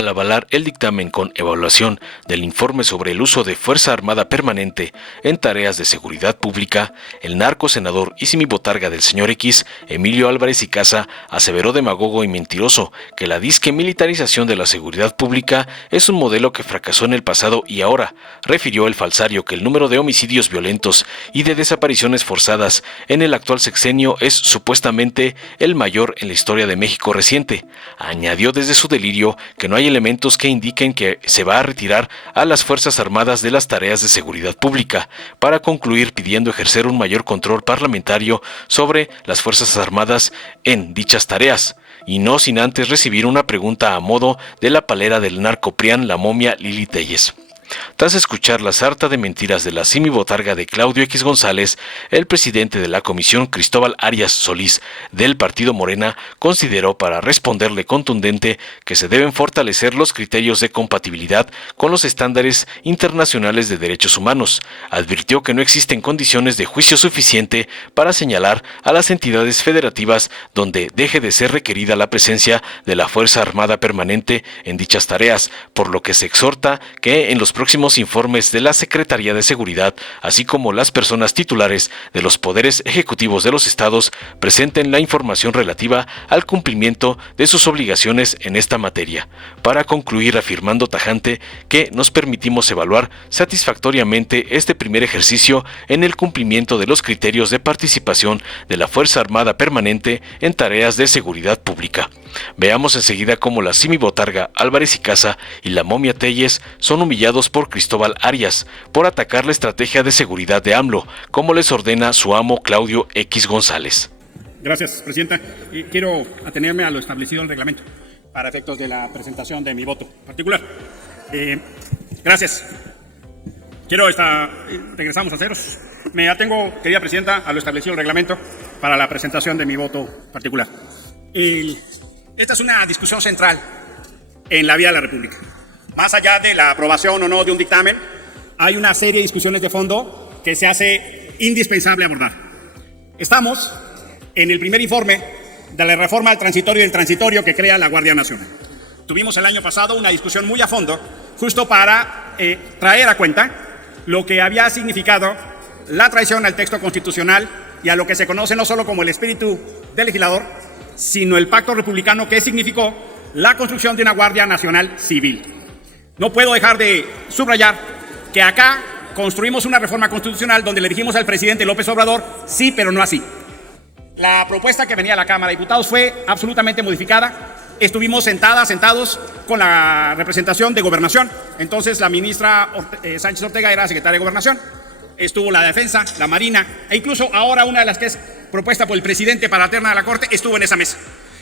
Al avalar el dictamen con evaluación del informe sobre el uso de Fuerza Armada Permanente en tareas de seguridad pública, el narcosenador y simibotarga del señor X, Emilio Álvarez y Casa, aseveró demagogo y mentiroso que la disque militarización de la seguridad pública es un modelo que fracasó en el pasado y ahora. Refirió el falsario que el número de homicidios violentos y de desapariciones forzadas en el actual sexenio es supuestamente el mayor en la historia de México reciente. Añadió desde su delirio que no hay elementos que indiquen que se va a retirar a las Fuerzas Armadas de las tareas de seguridad pública, para concluir pidiendo ejercer un mayor control parlamentario sobre las Fuerzas Armadas en dichas tareas, y no sin antes recibir una pregunta a modo de la palera del narcoprián La Momia Lili Téllez. Tras escuchar la sarta de mentiras de la simibotarga de Claudio X González, el presidente de la comisión, Cristóbal Arias Solís, del partido Morena, consideró para responderle contundente que se deben fortalecer los criterios de compatibilidad con los estándares internacionales de derechos humanos. Advirtió que no existen condiciones de juicio suficiente para señalar a las entidades federativas donde deje de ser requerida la presencia de la Fuerza Armada Permanente en dichas tareas, por lo que se exhorta que en los próximos informes de la Secretaría de Seguridad, así como las personas titulares de los poderes ejecutivos de los estados, presenten la información relativa al cumplimiento de sus obligaciones en esta materia, para concluir afirmando tajante que nos permitimos evaluar satisfactoriamente este primer ejercicio en el cumplimiento de los criterios de participación de la Fuerza Armada Permanente en tareas de seguridad pública. Veamos enseguida cómo la simibotarga Álvarez y Casa y la Momia Téllez son humillados por Cristóbal Arias por atacar la estrategia de seguridad de AMLO, como les ordena su amo Claudio X González. Gracias, Presidenta. Quiero atenerme a lo establecido en el reglamento para efectos de la presentación de mi voto particular. Gracias. Regresamos a ceros. Me atengo, querida Presidenta, a lo establecido en el reglamento para la presentación de mi voto particular. Esta es una discusión central en la vida de la República. Más allá de la aprobación o no de un dictamen, hay una serie de discusiones de fondo que se hace indispensable abordar. Estamos en el primer informe de la reforma del transitorio y del transitorio que crea la Guardia Nacional. Tuvimos el año pasado una discusión muy a fondo, justo para traer a cuenta lo que había significado la traición al texto constitucional y a lo que se conoce no solo como el espíritu del legislador, sino el pacto republicano que significó la construcción de una Guardia Nacional Civil. No puedo dejar de subrayar que acá construimos una reforma constitucional donde le dijimos al presidente López Obrador, sí, pero no así. La propuesta que venía a la Cámara de Diputados fue absolutamente modificada. Estuvimos sentados con la representación de Gobernación. Entonces la ministra Sánchez Ortega era secretaria de Gobernación. Estuvo la Defensa, la Marina, e incluso ahora una de las que es propuesta por el presidente para la terna de la Corte estuvo en esa mesa.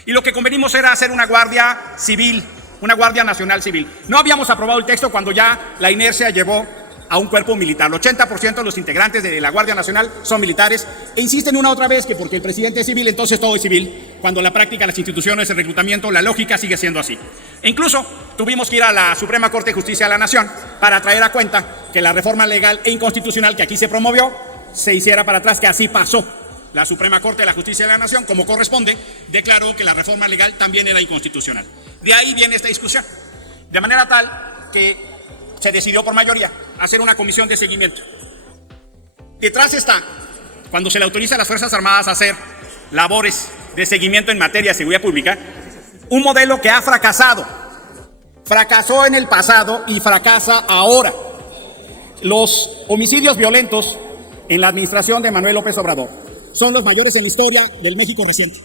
Y lo que convenimos era hacer una Guardia Civil, una Guardia Nacional Civil. No habíamos aprobado el texto cuando ya la inercia llevó a un cuerpo militar. El 80% de los integrantes de la Guardia Nacional son militares e insisten una otra vez que porque el presidente es civil, entonces todo es civil, cuando en la práctica las instituciones, el reclutamiento, la lógica sigue siendo así. E incluso tuvimos que ir a la Suprema Corte de Justicia de la Nación para traer a cuenta que la reforma legal e inconstitucional que aquí se promovió se hiciera para atrás, que así pasó. La Suprema Corte de la Justicia de la Nación, como corresponde, declaró que la reforma legal también era inconstitucional. De ahí viene esta discusión. De manera tal que se decidió por mayoría hacer una comisión de seguimiento. Detrás está, cuando se le autoriza a las Fuerzas Armadas a hacer labores de seguimiento en materia de seguridad pública, un modelo que ha fracasado. Fracasó en el pasado y fracasa ahora. Los homicidios violentos en la administración de Manuel López Obrador son los mayores en la historia del México reciente.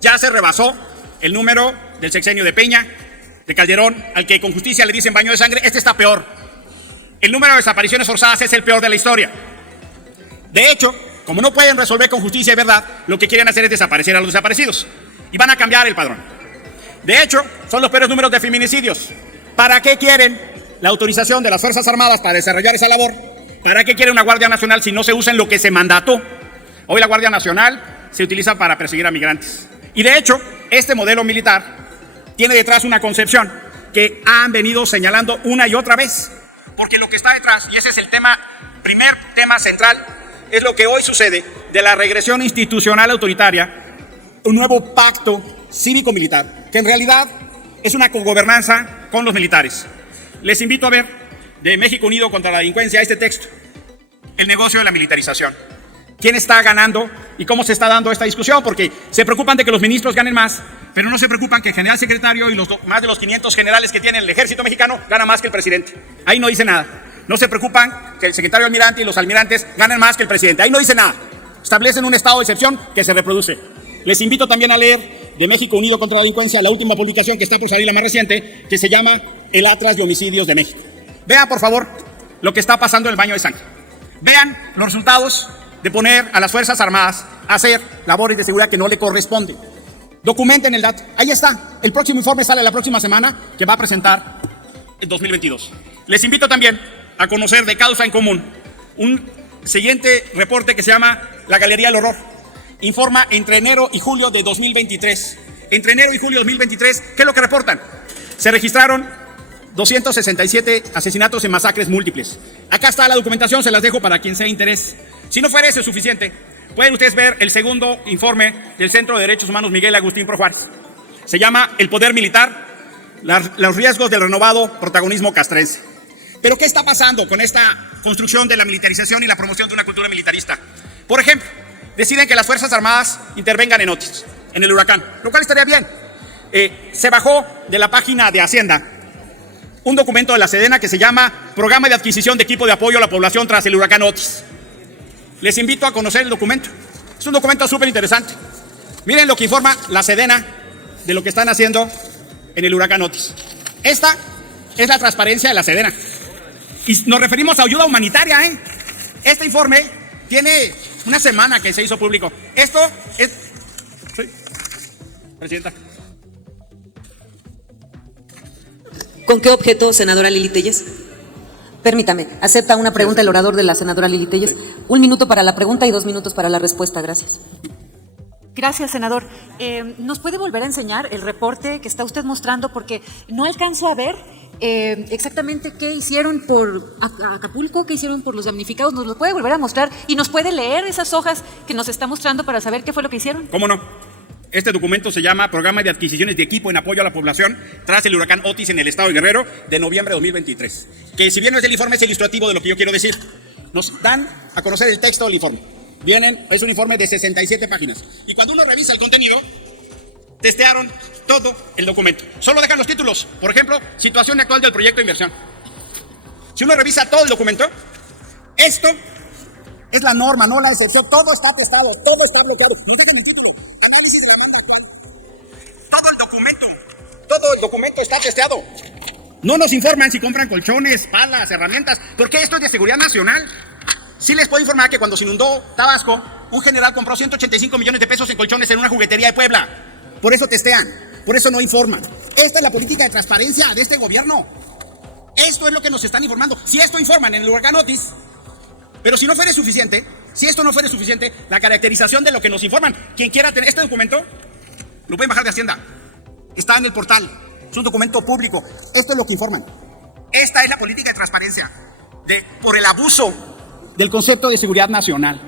Ya se rebasó el número del sexenio de Peña, de Calderón, al que con justicia le dicen baño de sangre. Este está peor. El número de desapariciones forzadas es el peor de la historia. De hecho, como no pueden resolver con justicia y verdad, lo que quieren hacer es desaparecer a los desaparecidos. Y van a cambiar el padrón. De hecho, son los peores números de feminicidios. ¿Para qué quieren la autorización de las Fuerzas Armadas para desarrollar esa labor? ¿Para qué quieren una Guardia Nacional si no se usa en lo que se mandató? Hoy la Guardia Nacional se utiliza para perseguir a migrantes. Y de hecho, este modelo militar tiene detrás una concepción que han venido señalando una y otra vez. Porque lo que está detrás, y ese es el primer tema central, es lo que hoy sucede de la regresión institucional autoritaria, un nuevo pacto cívico-militar, que en realidad es una cogobernanza con los militares. Les invito a ver de México Unido contra la Delincuencia este texto, el negocio de la militarización. ¿Quién está ganando y cómo se está dando esta discusión? Porque se preocupan de que los ministros ganen más, pero no se preocupan que el general secretario y más de los 500 generales que tiene el ejército mexicano gana más que el presidente. Ahí no dice nada. No se preocupan que el secretario almirante y los almirantes ganen más que el presidente. Ahí no dice nada. Establecen un estado de excepción que se reproduce. Les invito también a leer de México Unido contra la Delincuencia la última publicación que está por salir, la más reciente, que se llama El Atlas de Homicidios de México. Vean, por favor, lo que está pasando en el baño de sangre. Vean los resultados de poner a las Fuerzas Armadas a hacer labores de seguridad que no le corresponden. Documenten el dato. Ahí está. El próximo informe sale la próxima semana, que va a presentar en 2022. Les invito también a conocer de Causa en Común un siguiente reporte que se llama La Galería del Horror. Informa entre enero y julio de 2023. Entre enero y julio de 2023, ¿qué es lo que reportan? Se registraron 267 asesinatos en masacres múltiples. Acá está la documentación, se las dejo para quien sea de interés. Si no fuera eso suficiente, pueden ustedes ver el segundo informe del Centro de Derechos Humanos Miguel Agustín Pro Juárez. Se llama El Poder Militar, los riesgos del renovado protagonismo castrense. Pero ¿qué está pasando con esta construcción de la militarización y la promoción de una cultura militarista? Por ejemplo, deciden que las Fuerzas Armadas intervengan en Otis, en el huracán, lo cual estaría bien. Se bajó de la página de Hacienda un documento de la Sedena que se llama Programa de Adquisición de Equipo de Apoyo a la Población tras el huracán Otis. Les invito a conocer el documento. Es un documento súper interesante. Miren lo que informa la Sedena de lo que están haciendo en el huracán Otis. Esta es la transparencia de la Sedena. Y nos referimos a ayuda humanitaria, ¿eh? Este informe tiene una semana que se hizo público. Esto es... Sí, presidenta. ¿Con qué objeto, senadora Lili Telles? Permítame, acepta una pregunta el orador de la senadora Lili Telles. Sí. 1 minuto para la pregunta y 2 minutos para la respuesta. Gracias. Gracias, senador. ¿Nos puede volver a enseñar el reporte que está usted mostrando? Porque no alcanzo a ver exactamente qué hicieron por Acapulco, qué hicieron por los damnificados. ¿Nos lo puede volver a mostrar? ¿Y nos puede leer esas hojas que nos está mostrando para saber qué fue lo que hicieron? ¿Cómo no? Este documento se llama Programa de Adquisiciones de Equipo en Apoyo a la Población tras el huracán Otis en el estado de Guerrero de noviembre de 2023. Que si bien no es el informe, es ilustrativo de lo que yo quiero decir. Nos dan a conocer el texto del informe. Es un informe de 67 páginas. Y cuando uno revisa el contenido, testearon todo el documento. Solo dejan los títulos. Por ejemplo, situación actual del proyecto de inversión. Si uno revisa todo el documento, esto es la norma, no la excepción. Todo está testado, todo está bloqueado. Nos dejan el título. Análisis de la demanda actual. Todo el documento está testeado. No nos informan si compran colchones, palas, herramientas, porque esto es de seguridad nacional. Sí les puedo informar que cuando se inundó Tabasco, un general compró 185 millones de pesos en colchones en una juguetería de Puebla. Por eso testean, por eso no informan. Esta es la política de transparencia de este gobierno. Esto es lo que nos están informando. Si esto informan en el huracán Otis, pero si esto no fuera suficiente, la caracterización de lo que nos informan, quien quiera tener este documento, lo pueden bajar de Hacienda. Está en el portal, es un documento público. Esto es lo que informan. Esta es la política de transparencia por el abuso del concepto de seguridad nacional.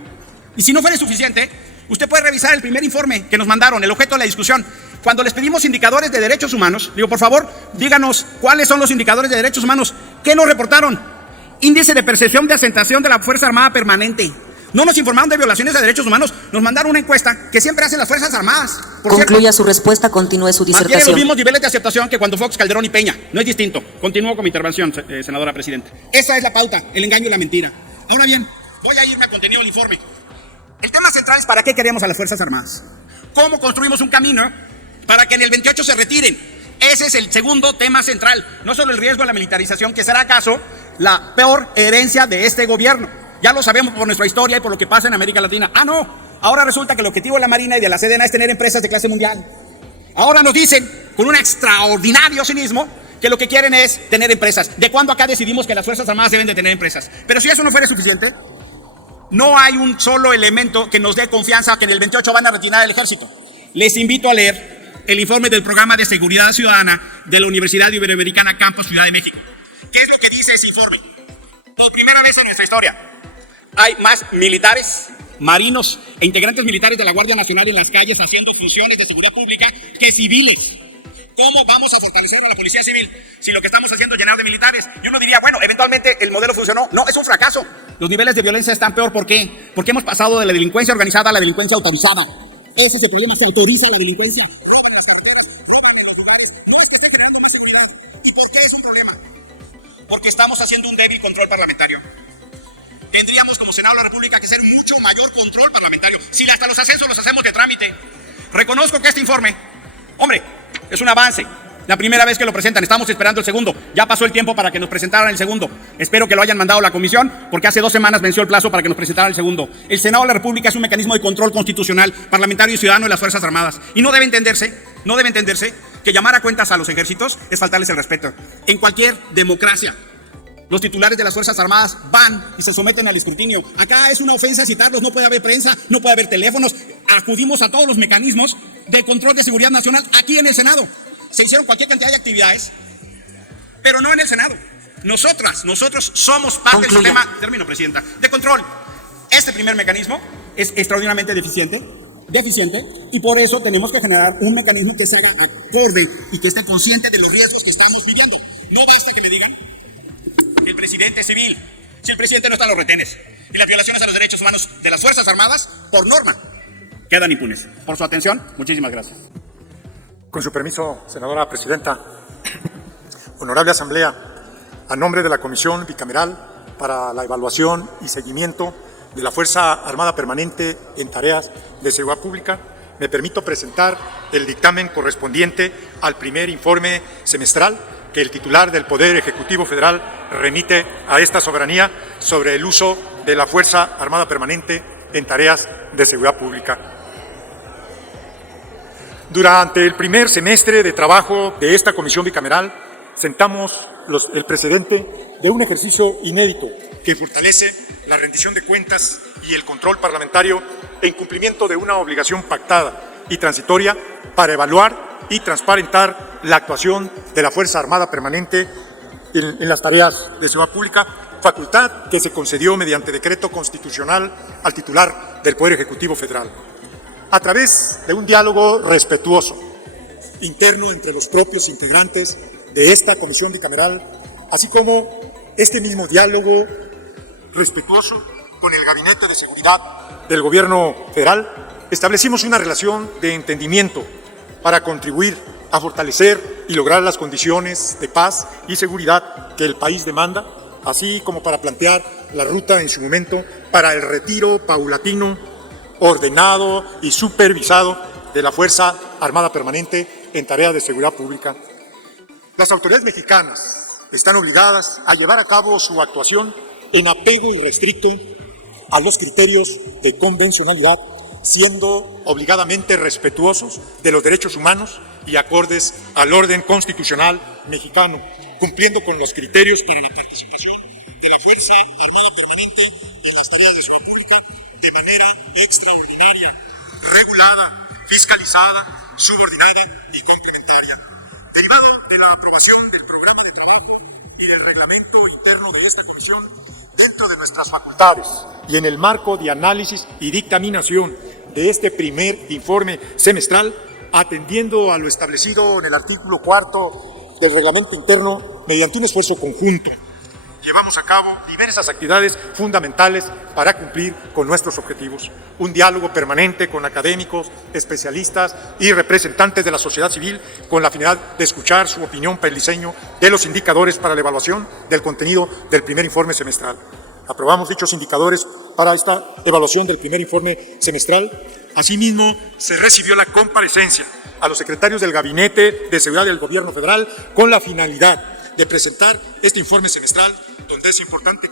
Y si no fuera suficiente, usted puede revisar el primer informe que nos mandaron, el objeto de la discusión. Cuando les pedimos indicadores de derechos humanos, digo, por favor, díganos cuáles son los indicadores de derechos humanos. ¿Qué nos reportaron? Índice de percepción de asentación de la Fuerza Armada Permanente. No nos informaron de violaciones de derechos humanos. Nos mandaron una encuesta que siempre hacen las Fuerzas Armadas. Concluya su respuesta, continúe su disertación. Mantiene los mismos niveles de aceptación que cuando Fox, Calderón y Peña. No es distinto. Continúo con mi intervención, senadora presidenta. Esa es la pauta, el engaño y la mentira. Ahora bien, voy a irme al contenido del informe. El tema central es ¿para qué queremos a las Fuerzas Armadas? ¿Cómo construimos un camino para que en el 28 se retiren? Ese es el segundo tema central. No solo el riesgo de la militarización, que será acaso la peor herencia de este gobierno. Ya lo sabemos por nuestra historia y por lo que pasa en América Latina. No, ahora resulta que el objetivo de la Marina y de la Sedena es tener empresas de clase mundial. Ahora nos dicen, con un extraordinario cinismo, que lo que quieren es tener empresas. ¿De cuándo acá decidimos que las Fuerzas Armadas deben de tener empresas? Pero si eso no fuera suficiente, no hay un solo elemento que nos dé confianza que en el 28 van a retirar el ejército. Les invito a leer el informe del Programa de Seguridad Ciudadana de la Universidad Iberoamericana Campus Ciudad de México. ¿Qué es lo que dice ese informe? Por primera vez en nuestra historia, hay más militares, marinos e integrantes militares de la Guardia Nacional en las calles haciendo funciones de seguridad pública que civiles. ¿Cómo vamos a fortalecer a la Policía Civil si lo que estamos haciendo es llenar de militares? Y uno diría, bueno, eventualmente el modelo funcionó. No, es un fracaso. Los niveles de violencia están peor. ¿Por qué? Porque hemos pasado de la delincuencia organizada a la delincuencia autorizada. Ese es el problema, se autoriza la delincuencia. Roban las carteras, roban en los lugares. No es que estén generando más seguridad. ¿Y por qué es un problema? Porque estamos haciendo un débil control parlamentario. Tendríamos como Senado de la República que hacer mucho mayor control parlamentario. Si hasta los ascensos los hacemos de trámite. Reconozco que este informe, hombre, es un avance. La primera vez que lo presentan, estamos esperando el segundo. Ya pasó el tiempo para que nos presentaran el segundo. Espero que lo hayan mandado a la comisión, porque hace 2 semanas venció el plazo para que nos presentaran el segundo. El Senado de la República es un mecanismo de control constitucional, parlamentario y ciudadano de las Fuerzas Armadas. Y no debe entenderse que llamar a cuentas a los ejércitos es faltarles el respeto. En cualquier democracia, los titulares de las Fuerzas Armadas van y se someten al escrutinio. Acá es una ofensa citarlos, no puede haber prensa, no puede haber teléfonos. Acudimos a todos los mecanismos de control de seguridad nacional aquí en el Senado. Se hicieron cualquier cantidad de actividades, pero no en el Senado. Nosotros somos parte del sistema, termino, Presidenta, de control. Este primer mecanismo es extraordinariamente deficiente, y por eso tenemos que generar un mecanismo que se haga acorde y que esté consciente de los riesgos que estamos viviendo. No basta que me digan el presidente es civil, si el presidente no está en los retenes. Y las violaciones a los derechos humanos de las Fuerzas Armadas, por norma, quedan impunes. Por su atención, muchísimas gracias. Con su permiso, senadora presidenta, honorable asamblea, a nombre de la Comisión Bicameral para la Evaluación y Seguimiento de la Fuerza Armada Permanente en Tareas de Seguridad Pública, me permito presentar el dictamen correspondiente al primer informe semestral que el titular del Poder Ejecutivo Federal remite a esta soberanía sobre el uso de la Fuerza Armada Permanente en tareas de seguridad pública. Durante el primer semestre de trabajo de esta comisión bicameral, sentamos el precedente de un ejercicio inédito que fortalece la rendición de cuentas y el control parlamentario en cumplimiento de una obligación pactada y transitoria para evaluar y transparentar la actuación de la Fuerza Armada Permanente en las tareas de seguridad pública, facultad que se concedió mediante decreto constitucional al titular del Poder Ejecutivo Federal. A través de un diálogo respetuoso, interno entre los propios integrantes de esta comisión bicameral, así como este mismo diálogo respetuoso con el Gabinete de Seguridad del Gobierno Federal, establecimos una relación de entendimiento para contribuir a fortalecer y lograr las condiciones de paz y seguridad que el país demanda, así como para plantear la ruta en su momento para el retiro paulatino, ordenado y supervisado de la Fuerza Armada Permanente en tareas de seguridad pública. Las autoridades mexicanas están obligadas a llevar a cabo su actuación en apego irrestricto a los criterios de convencionalidad, siendo obligadamente respetuosos de los derechos humanos y acordes al orden constitucional mexicano, cumpliendo con los criterios para la participación de la Fuerza Armada Permanente en las tareas de seguridad pública de manera extraordinaria, regulada, fiscalizada, subordinada y complementaria. Derivado de la aprobación del programa de trabajo y del reglamento interno de esta comisión, dentro de nuestras facultades y en el marco de análisis y dictaminación de este primer informe semestral, atendiendo a lo establecido en el artículo 4 del reglamento interno, mediante un esfuerzo conjunto, llevamos a cabo diversas actividades fundamentales para cumplir con nuestros objetivos. Un diálogo permanente con académicos, especialistas y representantes de la sociedad civil con la finalidad de escuchar su opinión para el diseño de los indicadores para la evaluación del contenido del primer informe semestral. Aprobamos dichos indicadores para esta evaluación del primer informe semestral. Asimismo, se recibió la comparecencia a los secretarios del Gabinete de Seguridad del Gobierno Federal con la finalidad de presentar este informe semestral, donde es importante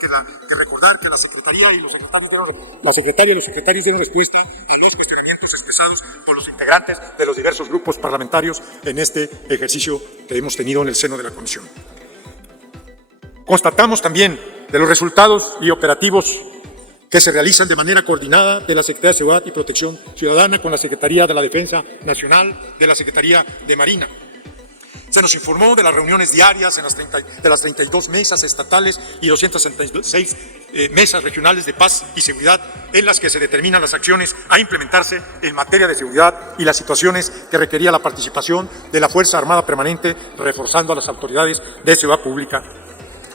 recordar que la Secretaría y los secretarios dieron respuesta a los cuestionamientos expresados por los integrantes de los diversos grupos parlamentarios en este ejercicio que hemos tenido en el seno de la Comisión. Constatamos también de los resultados y operativos que se realizan de manera coordinada de la Secretaría de Seguridad y Protección Ciudadana con la Secretaría de la Defensa Nacional, de la Secretaría de Marina. Se nos informó de las reuniones diarias de las 32 mesas estatales y 266 mesas regionales de paz y seguridad en las que se determinan las acciones a implementarse en materia de seguridad y las situaciones que requería la participación de la Fuerza Armada Permanente, reforzando a las autoridades de seguridad pública.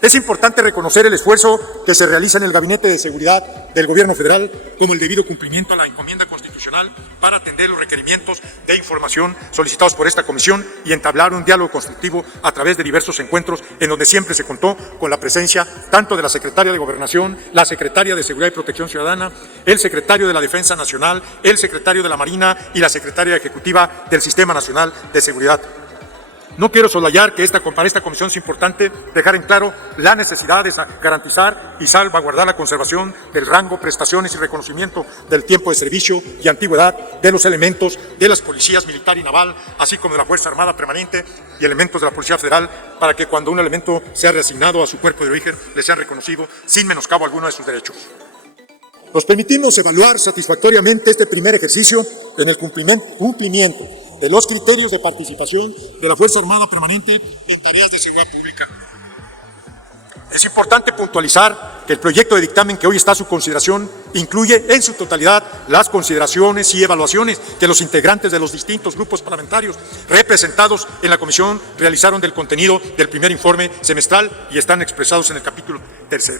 Es importante reconocer el esfuerzo que se realiza en el Gabinete de Seguridad del Gobierno Federal como el debido cumplimiento a la encomienda constitucional para atender los requerimientos de información solicitados por esta comisión y entablar un diálogo constructivo a través de diversos encuentros en donde siempre se contó con la presencia tanto de la Secretaria de Gobernación, la Secretaria de Seguridad y Protección Ciudadana, el Secretario de la Defensa Nacional, el Secretario de la Marina y la Secretaria Ejecutiva del Sistema Nacional de Seguridad. No quiero soslayar que para esta comisión es importante dejar en claro la necesidad de garantizar y salvaguardar la conservación del rango, prestaciones y reconocimiento del tiempo de servicio y antigüedad de los elementos de las policías militar y naval, así como de la Fuerza Armada Permanente y elementos de la Policía Federal, para que cuando un elemento sea reasignado a su cuerpo de origen, le sea reconocido sin menoscabo alguno de sus derechos. Nos permitimos evaluar satisfactoriamente este primer ejercicio en el cumplimiento de los criterios de participación de la Fuerza Armada Permanente en tareas de seguridad pública. Es importante puntualizar que el proyecto de dictamen que hoy está a su consideración incluye en su totalidad las consideraciones y evaluaciones que los integrantes de los distintos grupos parlamentarios representados en la comisión realizaron del contenido del primer informe semestral y están expresados en el capítulo 3.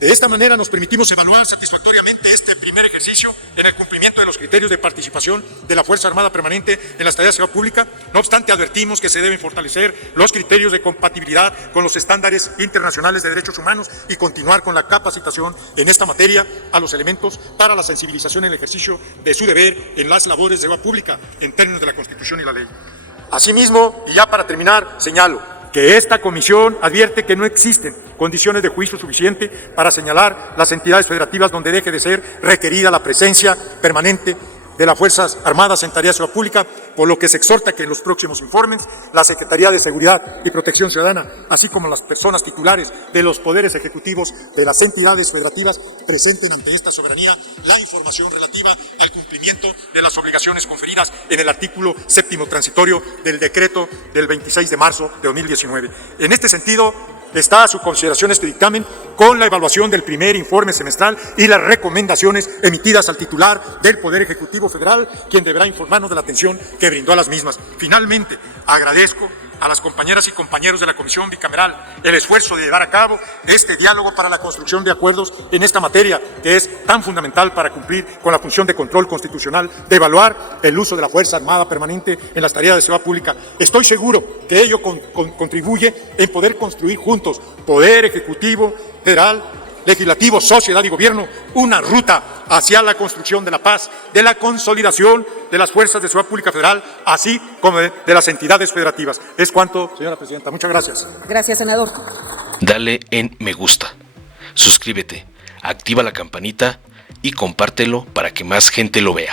De esta manera nos permitimos evaluar satisfactoriamente este primer ejercicio en el cumplimiento de los criterios de participación de la Fuerza Armada Permanente en las tareas de seguridad pública. No obstante, advertimos que se deben fortalecer los criterios de compatibilidad con los estándares internacionales de derechos humanos y continuar con la capacitación en esta materia a los elementos para la sensibilización en el ejercicio de su deber en las labores de seguridad pública en términos de la Constitución y la ley. Asimismo, y ya para terminar, señalo que esta comisión advierte que no existen condiciones de juicio suficiente para señalar las entidades federativas donde deje de ser requerida la presencia permanente de las Fuerzas Armadas en tareas de seguridad pública, por lo que se exhorta que en los próximos informes la Secretaría de Seguridad y Protección Ciudadana, así como las personas titulares de los poderes ejecutivos de las entidades federativas, presenten ante esta soberanía la información relativa al cumplimiento de las obligaciones conferidas en el artículo 7º transitorio del decreto del 26 de marzo de 2019. En este sentido, está a su consideración este dictamen con la evaluación del primer informe semestral y las recomendaciones emitidas al titular del Poder Ejecutivo Federal, quien deberá informarnos de la atención que brindó a las mismas. Finalmente, agradezco a las compañeras y compañeros de la Comisión Bicameral el esfuerzo de llevar a cabo este diálogo para la construcción de acuerdos en esta materia, que es tan fundamental para cumplir con la función de control constitucional, de evaluar el uso de la Fuerza Armada Permanente en las tareas de seguridad pública. Estoy seguro que ello contribuye en poder construir juntos, Poder Ejecutivo Federal, Legislativo, sociedad y gobierno, una ruta hacia la construcción de la paz, de la consolidación de las fuerzas de seguridad pública federal, así como de las entidades federativas. Es cuanto, señora presidenta. Muchas gracias. Gracias, senador. Dale en me gusta, suscríbete, activa la campanita y compártelo para que más gente lo vea.